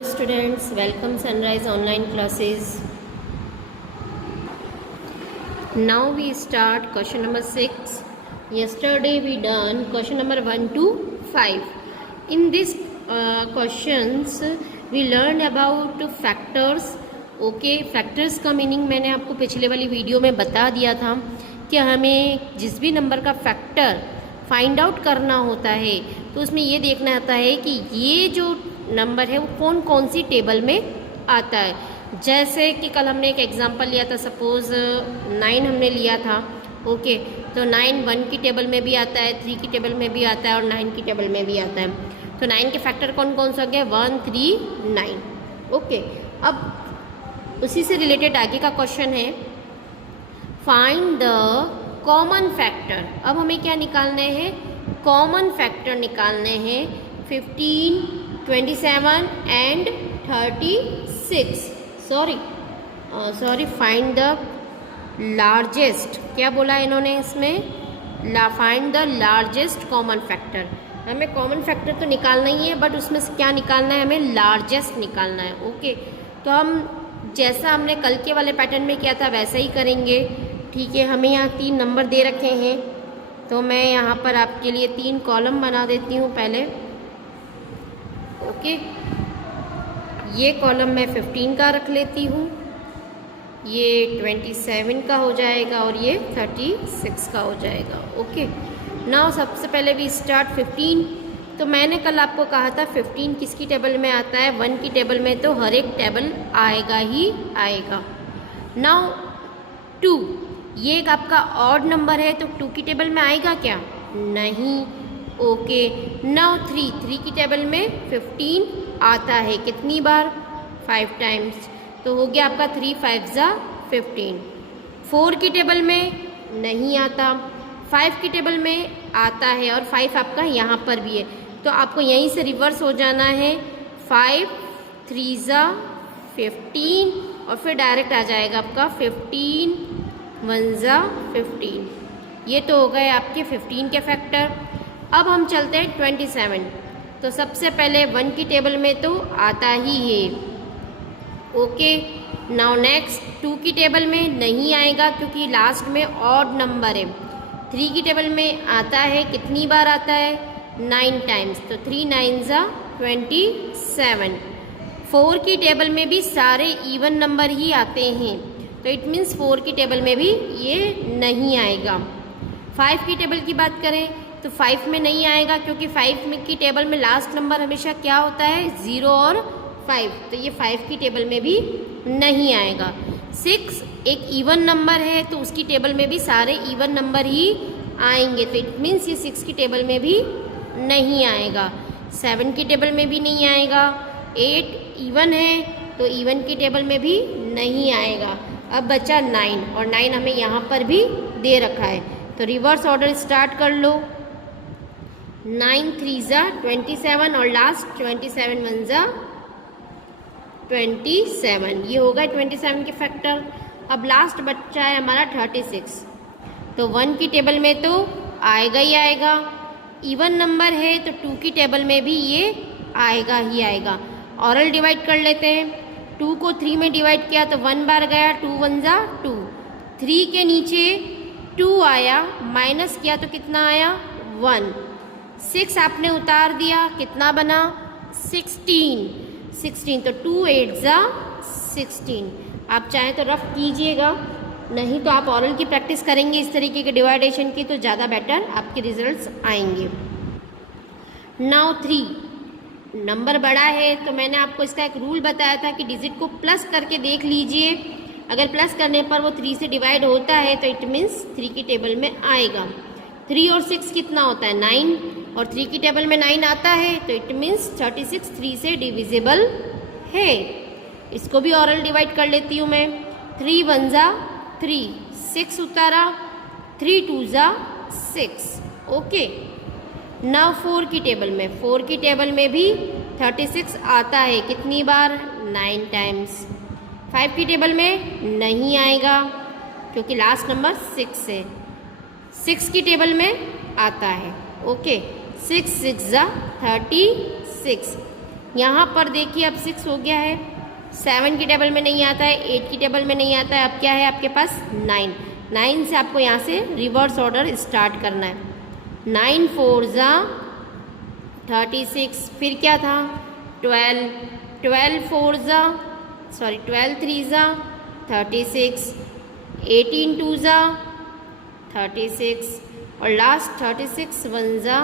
Students, welcome Sunrise online classes. Now we start question number 6. Yesterday we done question number 1 to 5. In this questions we learned about factors. Okay, factors का meaning मैंने आपको पिछले वाली video में बता दिया था कि हमें जिस भी नंबर का फैक्टर फाइंड आउट करना होता है तो उसमें ये देखना आता है कि ये जो नंबर है वो कौन कौन सी टेबल में आता है। जैसे कि कल हमने एक एग्जांपल लिया था, सपोज़ 9 हमने लिया था। ओके, तो 9 1 की टेबल में भी आता है, 3 की टेबल में भी आता है और 9 की टेबल में भी आता है। तो 9 के फैक्टर कौन कौन से हो गए? 1 3 9। ओके, अब उसी से रिलेटेड आगे का क्वेश्चन है, फाइंड द कॉमन फैक्टर। अब हमें क्या निकालने हैं? कॉमन फैक्टर निकालने हैं 15 27 and 36। Sorry find the largest. क्या बोला इन्होंने इसमें? Find the largest common factor. हमें कॉमन फैक्टर तो निकालना ही है, बट उसमें से क्या निकालना है? हमें लार्जेस्ट निकालना है। ओके, तो हम जैसा हमने कल के वाले पैटर्न में किया था वैसा ही करेंगे। ठीक है, हमें यहाँ 3 नंबर दे रखे हैं, तो मैं यहाँ पर आपके लिए 3 कॉलम बना देती हूँ पहले। ओके, ये कॉलम मैं 15 का रख लेती हूँ, ये 27 का हो जाएगा और ये 36 का हो जाएगा। ओके, नाउ सबसे पहले भी स्टार्ट 15। तो मैंने कल आपको कहा था 15 किसकी टेबल में आता है? 1 की टेबल में, तो हर एक टेबल आएगा ही आएगा। नाउ 2, ये एक आपका ऑड नंबर है, तो 2 की टेबल में आएगा क्या? नहीं। ओके, नाउ 3 की टेबल में 15 आता है, कितनी बार? 5 टाइम्स, तो हो गया आपका 3 5 ज़ा 15। 4 की टेबल में नहीं आता, 5 की टेबल में आता है और 5 आपका यहाँ पर भी है, तो आपको यहीं से रिवर्स हो जाना है। 5 3 ज़ा 15 और फिर डायरेक्ट आ जाएगा आपका 15 1 ज़ा 15। ये तो हो गए आपके 15 के फैक्टर। अब हम चलते हैं 27। तो सबसे पहले 1 की टेबल में तो आता ही है। ओके, नाउ नेक्स्ट 2 की टेबल में नहीं आएगा क्योंकि लास्ट में ऑड नंबर है। 3 की टेबल में आता है, कितनी बार आता है? 9 टाइम्स, तो 3 9 ज़ा 27। 4 की टेबल में भी सारे इवन नंबर ही आते हैं, तो इट मीन्स 4 की टेबल में भी ये नहीं आएगा। 5 की टेबल की बात करें तो 5 में नहीं आएगा क्योंकि 5 में की टेबल में लास्ट नंबर हमेशा क्या होता है? 0 और 5, तो ये 5 की टेबल में भी नहीं आएगा। 6 एक इवन नंबर है, तो उसकी टेबल में भी सारे इवन नंबर ही आएंगे, तो इट मीन्स ये 6 की टेबल में भी नहीं आएगा। 7 की टेबल में भी नहीं आएगा। 8 इवन है, तो इवन की टेबल में भी नहीं आएगा। अब बचा 9, और 9 हमें यहाँ पर भी दे रखा है, तो रिवर्स ऑर्डर स्टार्ट कर लो। 9 3 ज़ा 27 और लास्ट 27 1 ज़ा 27। ये होगा 27 के फैक्टर। अब लास्ट बच्चा है हमारा 36। तो 1 की टेबल में तो आएगा ही आएगा, इवन नंबर है तो 2 की टेबल में भी ये आएगा ही आएगा। ऑरल डिवाइड कर लेते हैं। 2 को 3 में डिवाइड किया तो 1 बार गया, 2 1 ज़ा 2। 3 के नीचे 2 आया, माइनस किया तो कितना आया? 1। 6 आपने उतार दिया, कितना बना? 16। तो 2 8 ज़ा 16। आप चाहें तो रफ कीजिएगा, नहीं तो आप ऑरल की प्रैक्टिस करेंगे इस तरीके के डिवाइडेशन की, तो ज़्यादा बेटर आपके रिजल्ट्स आएंगे। नाउ 3 नंबर बड़ा है, तो मैंने आपको इसका एक रूल बताया था कि डिजिट को प्लस करके देख लीजिए। अगर प्लस करने पर वो 3 से डिवाइड होता है तो इट मीन्स 3 की टेबल में आएगा। 3 और 6 कितना होता है? 9, और 3 की टेबल में 9 आता है, तो इट मीन्स 36 3 से डिविजिबल है। इसको भी ऑरल डिवाइड कर लेती हूँ मैं। 3 1 ज़ा 3, 6 उतारा, 3 2 ज़ा 6। ओके, नाउ 4 की टेबल में, 4 की टेबल में भी 36 आता है, कितनी बार? 9 टाइम्स। 5 की टेबल में नहीं आएगा क्योंकि लास्ट नंबर 6 है। 6 की टेबल में आता है। ओके, 6 6 ज़ा 36। यहाँ पर देखिए अब 6 हो गया है, 7 की टेबल में नहीं आता है, 8 की टेबल में नहीं आता है, अब क्या है आपके पास 9। 9 से आपको यहाँ से रिवर्स ऑर्डर स्टार्ट करना है। 9 4 ज़ा 36, फिर क्या था 12, 12 4 ज़ा 12 3 ज़ा 36, 18 2 ज़ा 36 और लास्ट 36 1 ज़ा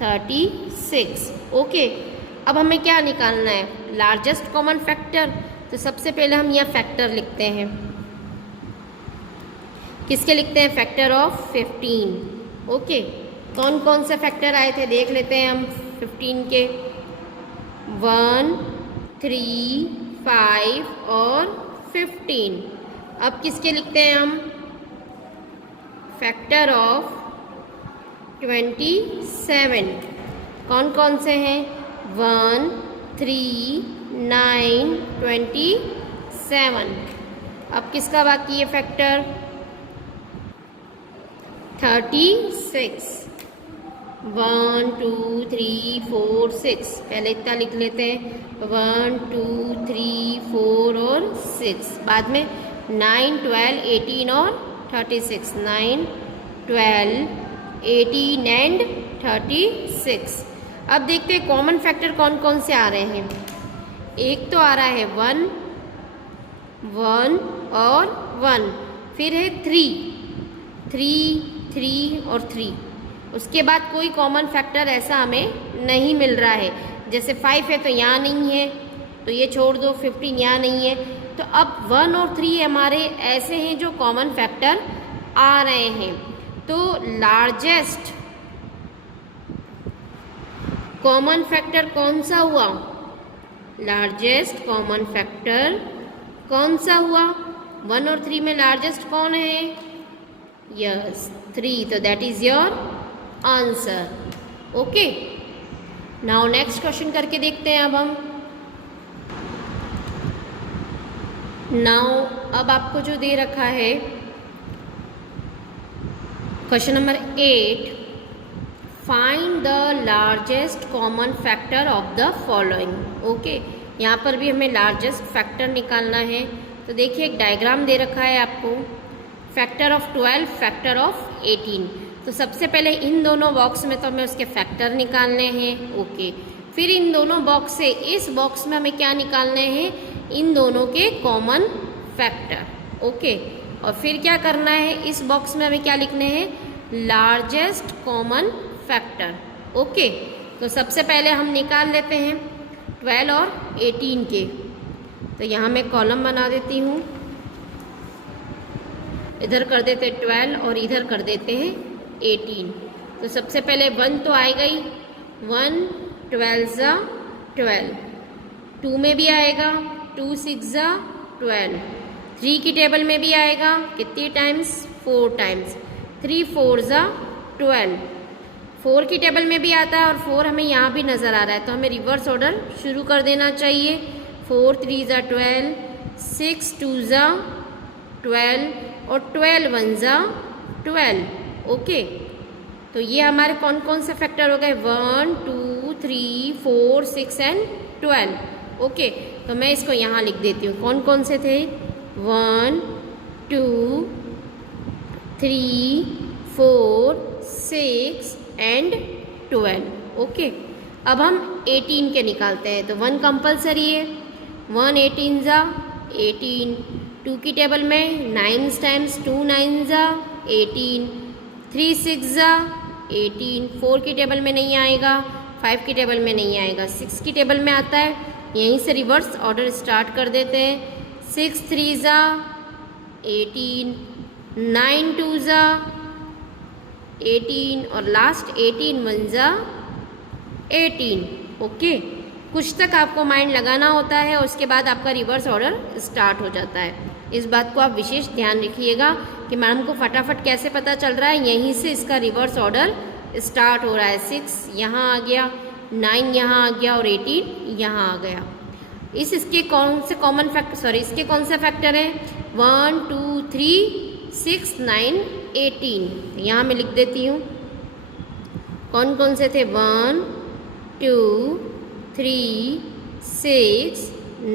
36। ओके, अब हमें क्या निकालना है, लार्जेस्ट कॉमन फैक्टर। तो सबसे पहले हम यह फैक्टर लिखते हैं, किसके लिखते हैं, फैक्टर ऑफ 15। ओके, कौन कौन से फैक्टर आए थे देख लेते हैं हम 15 के, 1 3 5 और 15। अब किसके लिखते हैं हम, फैक्टर ऑफ 27। कौन कौन से हैं, 1 3 9 27। अब किसका बाकी है फैक्टर, 36। 1 2 3 4 6, पहले इतना लिख लेते हैं, 1 2 3 4 और 6, बाद में 9 12 18 और 36, 9 12 18 एंड 36। अब देखते हैं कॉमन फैक्टर कौन कौन से आ रहे हैं। एक तो आ रहा है 1 1 और 1, फिर है 3 3 3 और 3। उसके बाद कोई कॉमन फैक्टर ऐसा हमें नहीं मिल रहा है, जैसे 5 है तो यहाँ नहीं है, तो ये छोड़ दो, 15 यहाँ नहीं है। तो अब 1 और 3 हमारे ऐसे हैं जो कॉमन फैक्टर आ रहे हैं। तो लार्जेस्ट कॉमन फैक्टर कौन सा हुआ, लार्जेस्ट कॉमन फैक्टर कौन सा हुआ, 1 और 3 में लार्जेस्ट कौन है, यस 3, तो that is your answer. Okay, now next question करके देखते हैं अब हम। नाउ अब आपको जो दे रखा है question number 8, find the largest common factor of the following. Okay, यहाँ पर भी हमें लार्जेस्ट फैक्टर निकालना है। तो देखिए एक डायग्राम दे रखा है आपको, फैक्टर ऑफ 12, फैक्टर ऑफ 18। तो सबसे पहले इन दोनों बॉक्स में तो हमें उसके फैक्टर निकालने हैं। ओके, फिर इन दोनों बॉक्स से इस बॉक्स में हमें क्या निकालने हैं, इन दोनों के कॉमन फैक्टर। ओके, और फिर क्या करना है, इस बॉक्स में हमें क्या लिखने हैं, लार्जेस्ट कॉमन फैक्टर। ओके, तो सबसे पहले हम निकाल लेते हैं 12 और 18 के। तो यहाँ मैं कॉलम बना देती हूँ, इधर कर देते 12 और इधर कर देते हैं 18। तो सबसे पहले 1 तो आएगा ही, 1 12 ज़ा 12, 2 में भी आएगा 2 6 ज़ा 12, 3 की टेबल में भी आएगा कितनी टाइम्स, 4 टाइम्स, 3 4 ज़ा 12, 4 की टेबल में भी आता है और 4 हमें यहाँ भी नज़र आ रहा है, तो हमें रिवर्स ऑर्डर शुरू कर देना चाहिए। 4 3 ज़ा 12, 6 2 ज़ा 12 और 12 1 ज़ा 12। ओके, तो ये हमारे कौन कौन से फैक्टर हो गए, 1 2 3 4 6 एंड 12। ओके, तो मैं इसको यहाँ लिख देती हूँ, कौन कौन से थे, 1 2 3 4 6 एंड 12। ओके, अब हम 18 के निकालते हैं। तो 1 कंपलसरी है, 1 18 ज़ा 18, 2 की टेबल में 9 टाइम्स 2 9 ज़ा 18, 3 6 ज़ा 18, 4 की टेबल में नहीं आएगा, 5 की टेबल में नहीं आएगा, 6 की टेबल में आता है। यहीं से रिवर्स ऑर्डर स्टार्ट कर देते हैं, 6 3 ज़ा 18, 9 2 ज़ा 18 और लास्ट 18 1 ज़ा 18। ओके, कुछ तक आपको माइंड लगाना होता है, उसके बाद आपका रिवर्स ऑर्डर स्टार्ट हो जाता है। इस बात को आप विशेष ध्यान रखिएगा कि मैडम को फटाफट कैसे पता चल रहा है, यहीं से इसका रिवर्स ऑर्डर स्टार्ट हो रहा है। 6 यहाँ आ गया, 9 यहाँ आ गया और 18 यहाँ आ गया। इसके कौन से कॉमन फैक्टर, इसके कौन से फैक्टर हैं, 1 2 3 6 9 18। यहाँ मैं लिख देती हूँ कौन कौन से थे, 1 2 3, 6,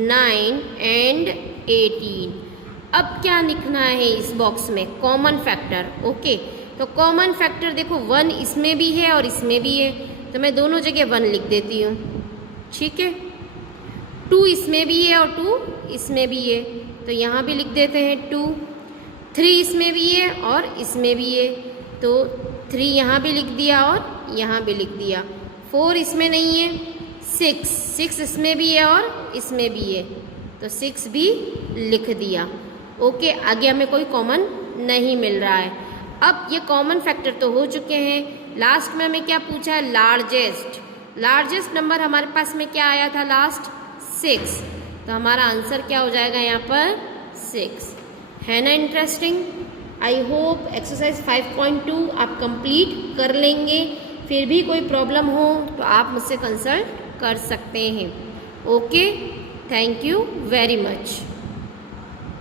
9 एंड 18। अब क्या लिखना है इस बॉक्स में? Common factor. ओके, तो कॉमन फैक्टर देखो 1 इसमें भी है और इसमें भी है, तो मैं दोनों जगह 1 लिख देती हूँ। ठीक है, 2 इसमें भी है और 2 इसमें भी है, तो यहाँ भी लिख देते हैं 2। 3 इसमें भी है और इसमें भी है, तो 3 यहाँ भी लिख दिया और यहाँ भी लिख दिया। 4 इसमें नहीं है। 6 इसमें भी है और इसमें भी है, तो 6 भी लिख दिया। ओके, आगे हमें कोई कॉमन नहीं मिल रहा है। अब ये कॉमन फैक्टर तो हो चुके हैं। लास्ट में हमें क्या पूछा है? लार्जेस्ट नंबर हमारे पास में क्या आया था लास्ट? 6, तो हमारा आंसर क्या हो जाएगा यहाँ पर? 6। है ना इंटरेस्टिंग? आई होप एक्सरसाइज 5.2 आप कंप्लीट कर लेंगे। फिर भी कोई प्रॉब्लम हो तो आप मुझसे कंसल्ट कर सकते हैं। Okay, thank you very much.